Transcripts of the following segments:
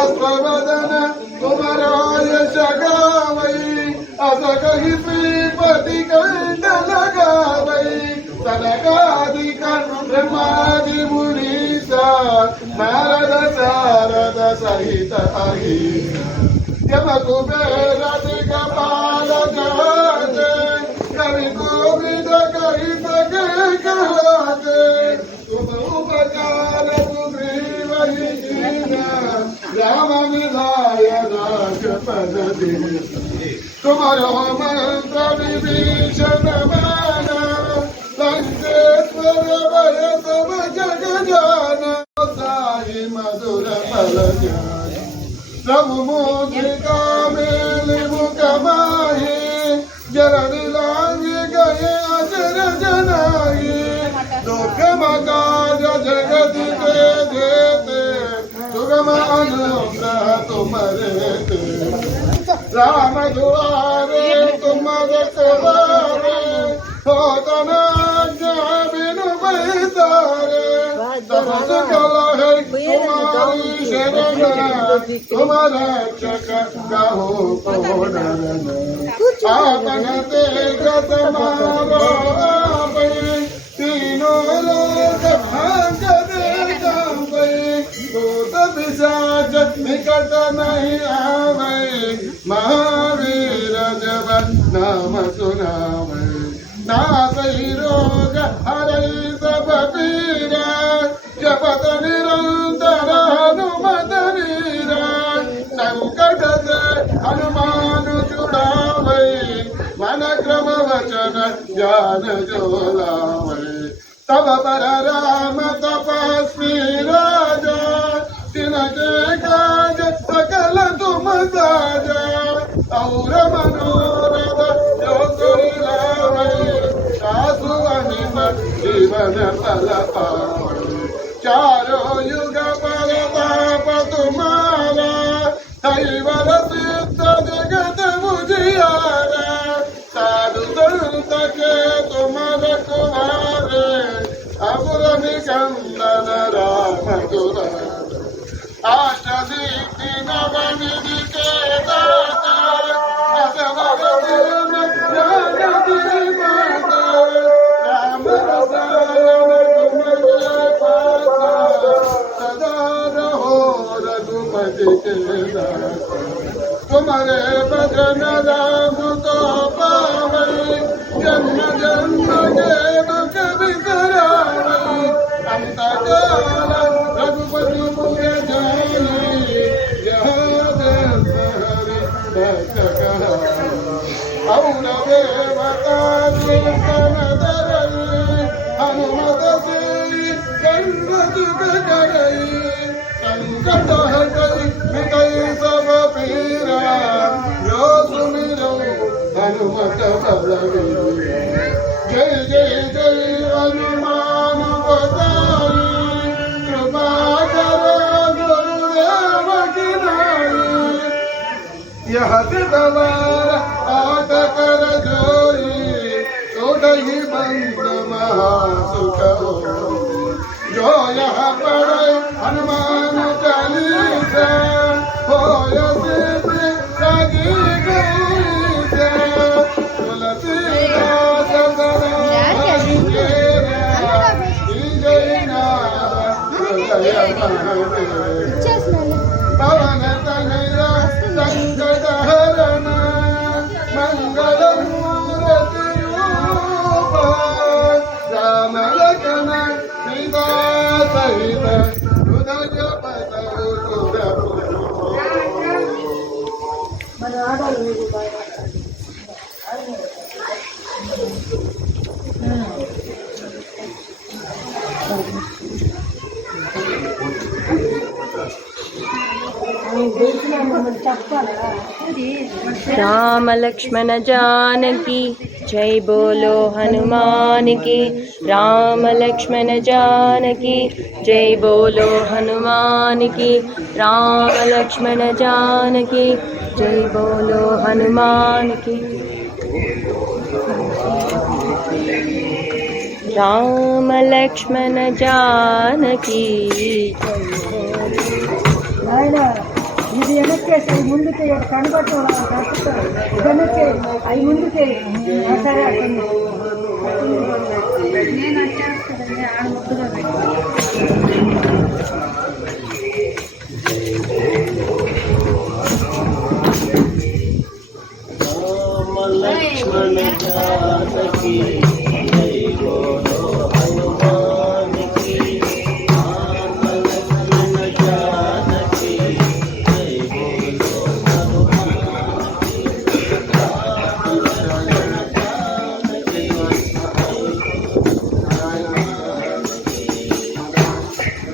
अश्वदन तुम्हारा यश गावई अस कही श्रीपति कंठ लगावई सनकादिक ब्रह्मादि मुनीसा नारद सारद सहित अहिसा यम कुबेर दिगपाल जहाते कवि कोविद कही सके कहलाते तुम उपकार सुग्रीव ही कीना राम मिलाय राजपद दीना तुम्हारो मंत्र विभीषण माना लंकेश्वर भय सब जग जाना साई मधुर फल जाना प्रभु मुद्रिका मेलि मुख माहि जरनि लांघ गए अजर जनाहि दुर्गम काज जगति के देते सुगम अनुग्रह तुम्हारे राम दुआरे तुम रखवारे हो तनाज्ञा बिनु बैतारे समझ कला है तुम्हारी शरण तुम्हारा रक्षक गाहो को डरन आपन तेज तुम्हारो आपै तीनों लोक भाग दे जावै भूत पिशाच निकट नहीं आवै महावीर जब नाम सुनावै नासै रोग हरै सब पीरा जपत निरंतर हनुमत वीरा संकट से हनुमान छुड़ावै मन क्रम वचन ज्ञान जो लावै तब पर राम तपस्वी राजा तिनके काज सकल तुम साजा और मनोरथ जो कोई लावै सासु अनिमत जीवन फल पावै चारों युग परताप तुम्हारा दैवर सिद्ध जगत बुझियारा साधु संत के तुम रखवारे अपुर निकंदन राम दुलारे अष्ट सिद्धि नव निधि के दाता असवर पूर्ण ज्ञान दिवाता राम रसायन तुम्हारे पासा सदा रहो रघुपति के दासा तुम्हारे भजन राम को पावै जन्म जन्म के दुख बिसरावै अंत काल रघुपति पुर जाई जहाँ देव हरि भक्त कहाई और देवता कीर्तन धरई हनुमत से कंठ दुख करई संकट हटई मिटई सब पीरा जो सुमिरौ हनुमत बलवीरा जय जय जय हनुमान गोसाई कृपा करो गुरुदेव की नाई यह सिद्धवार आठ कर जोई छोड़ही बंद महासुख होई जो यहाँ पढ़े हनुमान चालीसा होय सिद्धि लगी गई तुलसीदास सदा हरिकेरा जय नारायण पवन तनया संकट हरण मंगल मूर्ति रूप राम लखन सीता सहित हृदय राम लक्ष्मण जानकी जय बोलो हनुमान की। राम लक्ष्मण जानकी जय बोलो हनुमान की। राम लक्ष्मण जानकी जय बोलो हनुमान की। राम लक्ष्मण जानकी ఇది వెనక్కేసి అవి ముందుకే కనబడటం వెనక్కి అవి ముందుకే సరే అట్టుంది నేను వచ్చేస్తుందండి ఆడ ముద్దుగా లక్ష్మణ జానకి జై బోలో హనుమానికి రామ లక్ష్మణ జానకి జై బోలో హనుమానికి రామ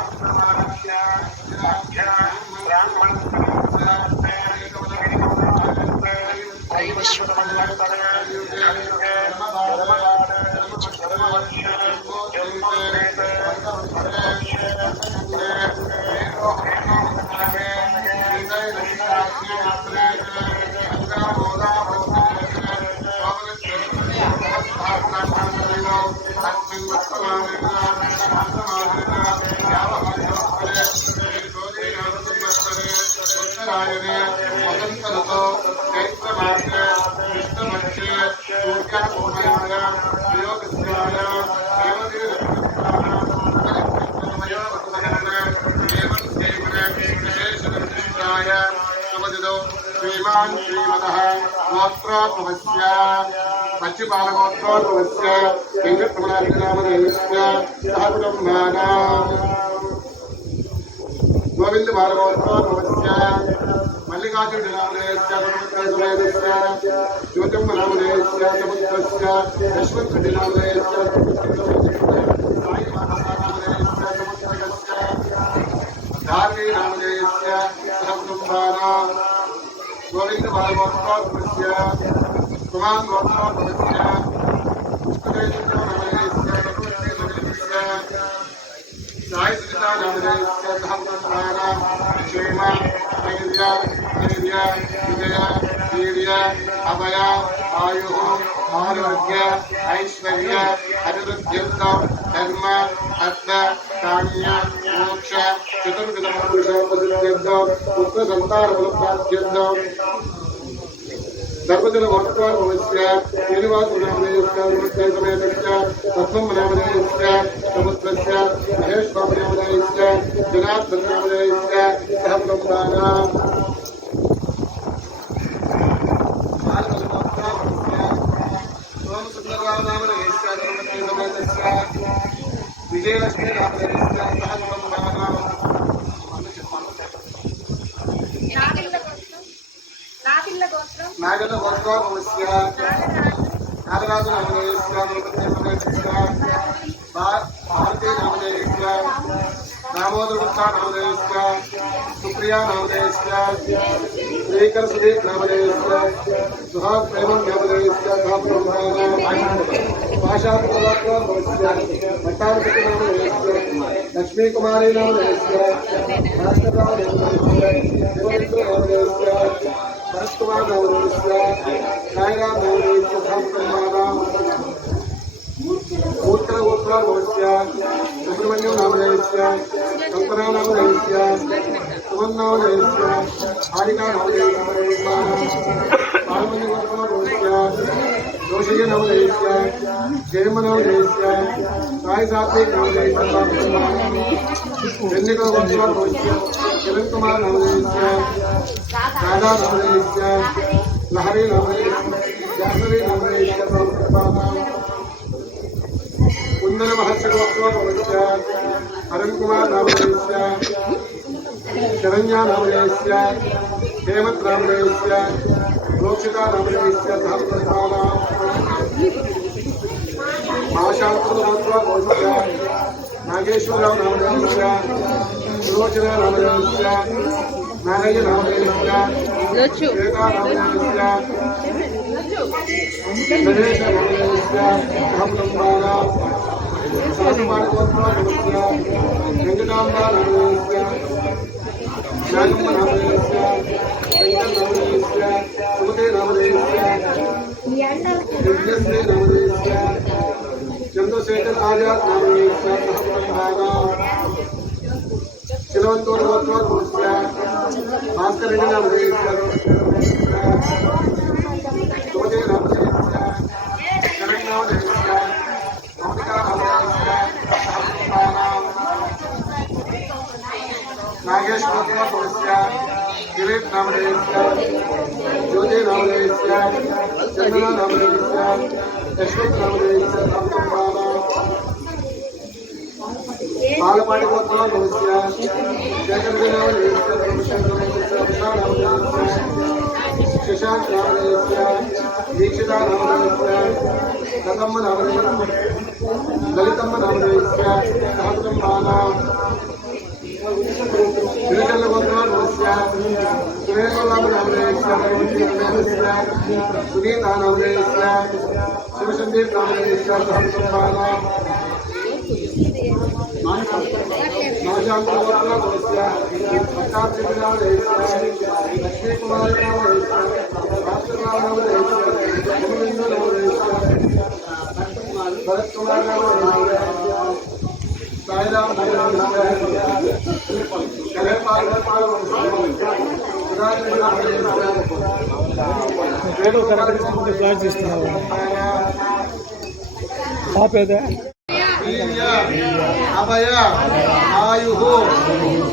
లక్ష్మణ జానకి श्रीमान श्रीमतः गोत्रोद्भवस्य पश्चिमबालगोत्रोद्भवस्य वेंकटरमणादिनामधेयस्य सह कुटुम्बानां गोविन्दबालगोत्रोद्भवस्य मल्लिकार्जुननामधेयस्य समेतस्य ज्योतिर्मनामधेयस्य समुद्रस्य यशवन्तनामधेयस्य धार्मीनामधेयस्य सह कुटुम्बानां गोविन्दबालगोत्रोद्भवस्य कुमार गोत्रोद्भवस्य पुष्पदेशनामधेयस्य साई सुनीतानामधेयस्य सह कुटुम्बानां क्षेम धैर्य धैर्य विजय वीर्य अभय आयुः आरोग्य ऐश्वर्य अभिवृद्ध्यर्थं धर्म अर्थ काम्य मोक्ष चतुर्विध पुरुषार्थसिद्ध्यर्थं पुत्र संतान फलप्राप्त्यर्थं सर्वजन गोत्रोद्भवस्य श्रीनिवासनामधेयस्य समेतस्य तत्त्वनामधेयस्य समुद्रस्य महेश्वरनामधेयस्य जनार्दननामधेयस्य सह कुटुम्बानां विजयलक्ष्मी नामधेयस्य सह कुटुम्बानां नागल गोत्रोद्भवस्य नागराजनामधेयस्य भारतीनामधेयस्य दामोदरगुप्तानामधेयस्य सुप्रियानामधेयस्य श्रीकरसुदीपनामधेयस्य सुहागप्रेमनामधेयस्य सह कुटुम्बानां भाषागोत्रोद्भवस्य भट्टारकनामधेयस्य लक्ष्मीकुमारीनामधेयस्य भास्करनामधेयस्य भरतकुमार नामधेयस्य साईराम नामधेयस्य सह कुटुम्बानां उत्तरगोत्रोद्भवस्य सुब्रह्मण्यं नामधेयस्य शंकरा नामधेयस्य सुमन नामधेयस्य हारिका नामधेयस्य पार्वतीगोत्रोद्भवस्य जोषय्य नामधेयस्य जयम नामधेयस्य साई सात्विक नामधेयस्य सह कुटुम्बानां चंद्रिकागोत्रोद्भवस्य किरण कुमार नामधेयस्य राधा नामधेयस्य लहरी नामने जाह्नवी नामने कुंदन महर्षि अरुण कुमार नामने शरण्या नामने हेमंत नामने रोक्षिता नामने नागेश्वरराव नामने सुलोचना नामने नागయ్య नामने श्वेता नामने गणेश नामने सहस्रम्बाला साधुमार्गोत्तमा वेंकटांबा नामने नागम्मा नामने शंकर नामने सुमते नामने यज्ञश्री नामने चंद्रशेखर आजाद नामने सहस्रम्बाला चिरवंतोर भास्कर रेड्डी नामने सुमते नामने शरण नामने मौलिका नामने नागेश किरीट नामने ज्योति नामने चंदना नामने यशवंत नामने बालपाड़ी शेखर शशांक नामने दीक्षिता नामने कदम्ब नामने ललितम्ब नामने सहस्रम्बाला गिरिजन सुरेश नामने सुनीता नामने शिवसंदीप नामने सहस्रम्बाला लक्ष्मी कुमार भरत कुमार साईराम अभय आयु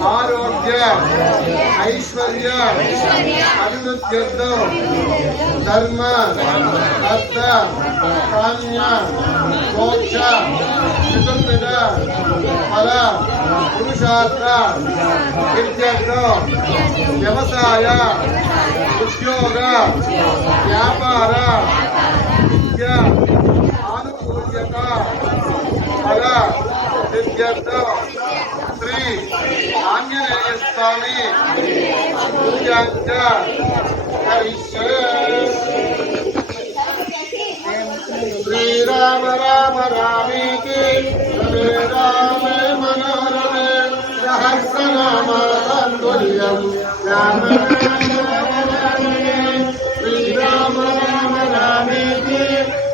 आरोग्य ऐश्वर्य अभिवृद्धि धर्म अर्थ काम्य मोक्ष चतुर्विध फल पुरुषार्थ विद्यर्थ व्यवसाय उद्योग व्यापार विद्या आनुकूल्यता फल सिद्ध्यर्थ श्री आंजनेय स्वामी पूजांच करिष्ये। श्रीराम राम रामेति रमे रामे मनोरमे सहस्रनाम तत्तुल्यं राम श्रीराम राम रामेति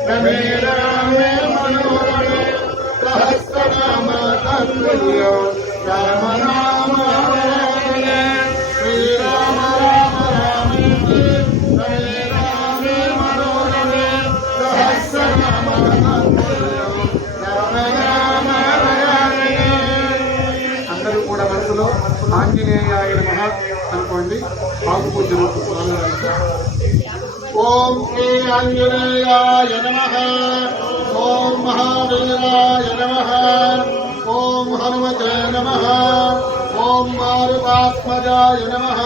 रमे रामे मनोरमे सहस्रनाम तत्तुल्यं राम नाम श्रीराम राम रामेति रमे रामे मनोरमे सहस्रनाम तत्तुल्यं राम नाम అందరూ కూడా మనసులో ఆంజనేయాయ నమః అనుకోండి. బాగు పూజలు ఓం శ్రీ ఆంజనేయాయ నమః, ఓం మహావీరాయ నమః, ఓం హనుమతే నమః, ఓం మారుతాత్మజాయ నమః,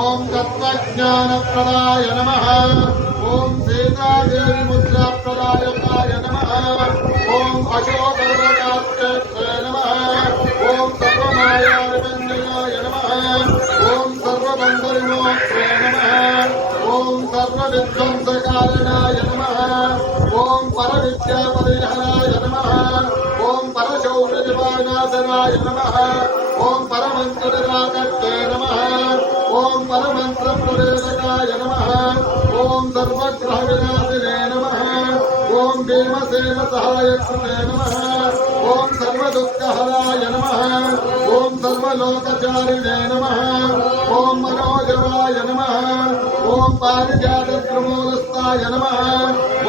ఓం తత్వజ్ఞానప్రదాయ నమః, ఓం సీతాదేవి ముద్రాప్రదాయకాయ నమః, ఓం అశోకవరదాత్రే నమః, ఓం సర్వమాయావివందనాయ నమః, ఓం సర్వబంధవిమోక్షే నమః, ఓం సర్వవిధ్వంసకారణాయ నమః, ఓం పరవిద్యాపరిహరాయ నమః, ఓం పరశౌర్యనివారణాయ నమః, ఓం పరమంత్రనిరాకర్తే నమః, ఓం పరమంత్రప్రవేశకాయ నమః, ఓం సర్వగ్రహవినాశినే నమః, ఓం భీమసేన సహాయకృతే నమః, ఓం సర్వదుఃఖహరాయ నమః, ఓం సర్వలోకచారిణే నమః, ఓం మనోజవాయ నమః, ఓం పారిజాతద్రుమూలస్థాయ నమః,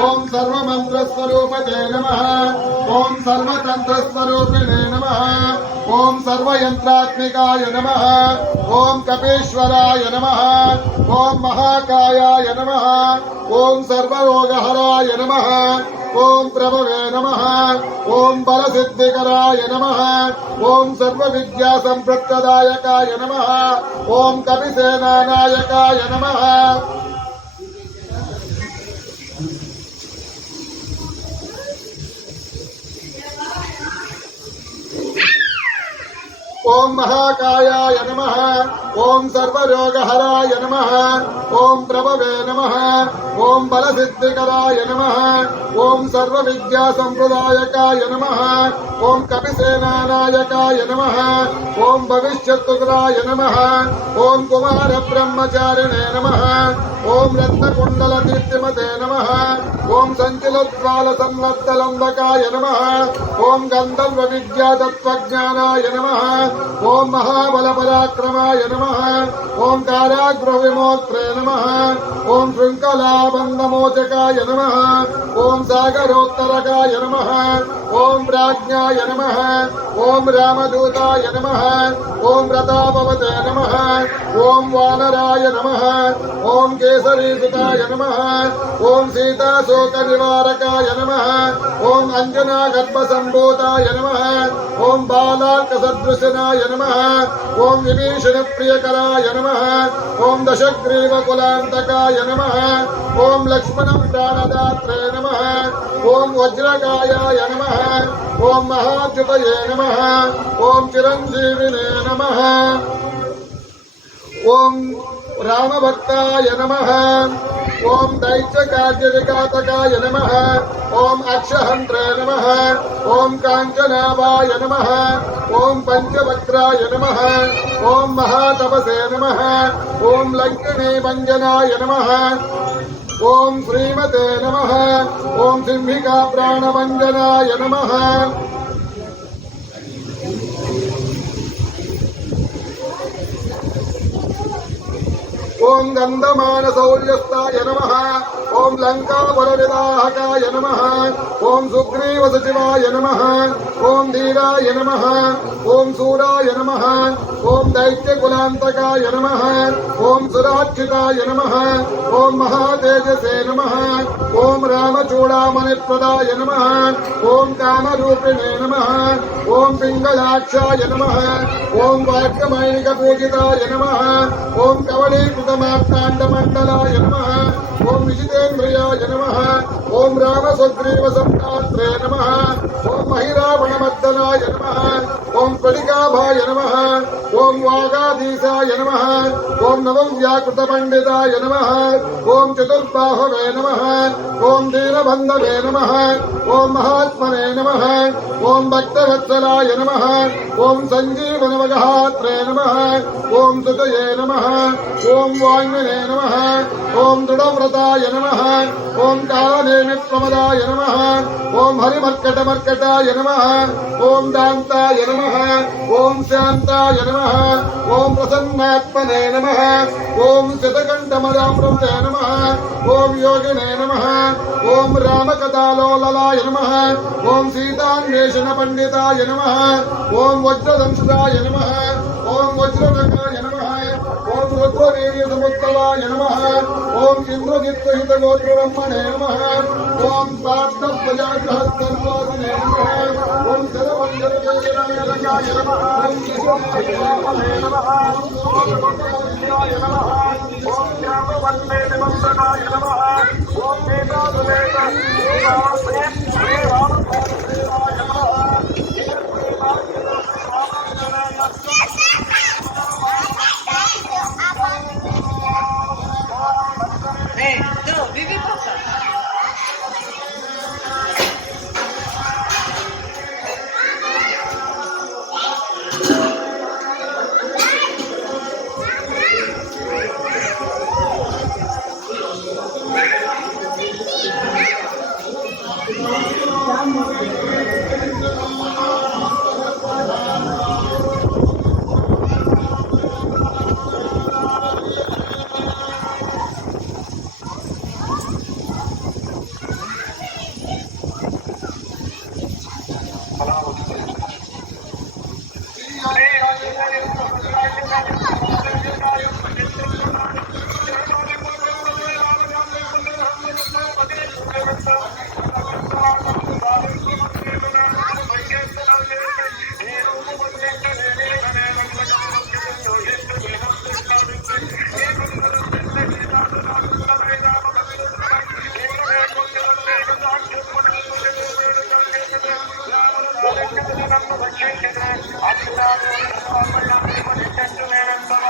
ఓం సర్వమంత్రస్వరూపతే నమః, ఓం సర్వతంత్రస్వరూపిణే నమః, ओम सर्वयंत्रात्मिकाय नमः। ओम कपीश्वराय नमः। ओम महाकायाय नमः। ओम सर्वरोगहराय नमः। ओम प्रभवे नमः। ओम बलसिद्धिकराय नमः। ओम सर्वविद्या संप्रदायकाय नमः। ओम कपिसेनानायकाय नमः। ओम महाकायाय नमः। ओम सर्वरोगहराय नमः। ओम प्रभवे नमः। ओम बलसिद्धिकराय नमः। ओम सर्वविद्या संप्रदायकाय नमः। ओम कपिसेनानायकाय नमः। ओम भविष्यत्तुराय नमः। ओम कुमार ब्रह्मचारिणे नमः। ओम रत्नकुण्डलकीर्तिमते नमः। ओम संचिलज्वाल संवर्धलम्बकाय नमः। ओम गंधर्व विद्या तत्त्वज्ञानाय नमः। ओम महाबल पराक्रमाय नमः। ओम कारागृह विमोक्त्रे नमः। ओम श्रृंखला बंधमोचकाय नमः। ओम सागरोत्तरकाय नमः। ओम प्राज्ञाय नमः। ओम रामदूताय नमः। ओम प्रतापवते नमः। ओम वानराय नमः। ओम केसरीसुताय नमः। ओम सीताशोक निवारकाय नमः। ओम अंजना गर्भसंभूताय नमः। ओम बालार्कसदृशनाय नमः। ओम विभीषण प्रियकराय नमः। ओम दशग्रीव कुलांतकाय नमः। ओम लक्ष्मण प्राणदात्रे नमः। ओम वज्रकायाय नमः। ओम महाजुपये नमः। ओम चिरंजीविने नमः। ओम रामभक्ताय नमः। ओम दैत्यकार्यविघातकाय नमः। ओम अक्षहन्त्रे नमः। ओम काञ्चनाभाय नमः। ओम पंचवक्त्राय नमः। ओम महातपसे नमः। ओम लंकिनी भंजनाय नमः। ओम श्रीमते नमः। ओम सिंहिका प्राणभंजनाय नमः। ओम गंधमान सौर्यस्ताय नमः। ओम लंकावरविदाहकाय नमः। ओम सुग्रीव सचिवाय नमः। ओम धीराय नमः। ओम सूराय नमः। ओम दैत्यकुलांतकाय नमः। ओम सुराक्षिताय नमः। ओम महातेजसे नमः। ओम रामचूड़ामणिप्रदाय नमः। ओम कामरूपिणे नमः। ओम पिंगलाक्षाय नमः। ओम वाक्यमैनिकपूजिताय नमः। ओम कवलीकृतमार्ताण्डमण्डलाय नमः। ओम विजितेन्द्रियाय नमः। ओम रामसुग्रीव संतात्रे नमः। ओम महिरावणमर्दनाय नमः। ओम स्फटिकाभाय नमः। ओम वागाधीशाय नमः। ओम नवव्याकृतपण्डिताय नमः। ओम चतुर्बाहवे नमः। ओम दीनबन्धवे नमः। ओम महात्मने नमः। ओम भक्तवत्सलाय नमः। ओम सञ्जीवनवगहात्रे नमः। ओम सुतये नमः। ओम वाङ्मने नमः। ओम दृढव्रताय नमः। ओम कालनेमिप्रमदाय नमः। ओम हरिमर्कटमर्कटाय नमः। ओम दान्ताय नमः। ओम शान्ताय नमः। ओम प्रसन्नात्मने नमः। ओम शतकण्ठमदामृते नमः। ओम योगिने नमः। ओम रामकथालोललाय नमः। ओम सीतान्वेषणपण्डिताय नमः। ओम वज्रदंशाय नमः। ओम वज्रनकाय नमः। ओम रुद्रवीर्यसमुत्तवाय नमः। ओम इन्द्रजित्तहितगोत्रब्रह्मणे नमः। ओम पार्थप्रजाग्रहस्तन्वासिने नमः। ओम जलवञ्जनकेशनाय नमः। ओम कृष्णपद्मापने नमः। ओम गोविन्दाय नमः। ओम श्यामवन्ने निमन्त्रणाय नमः। ओम वेदासुलेश श्री रामदेवाय नमः। Thank you.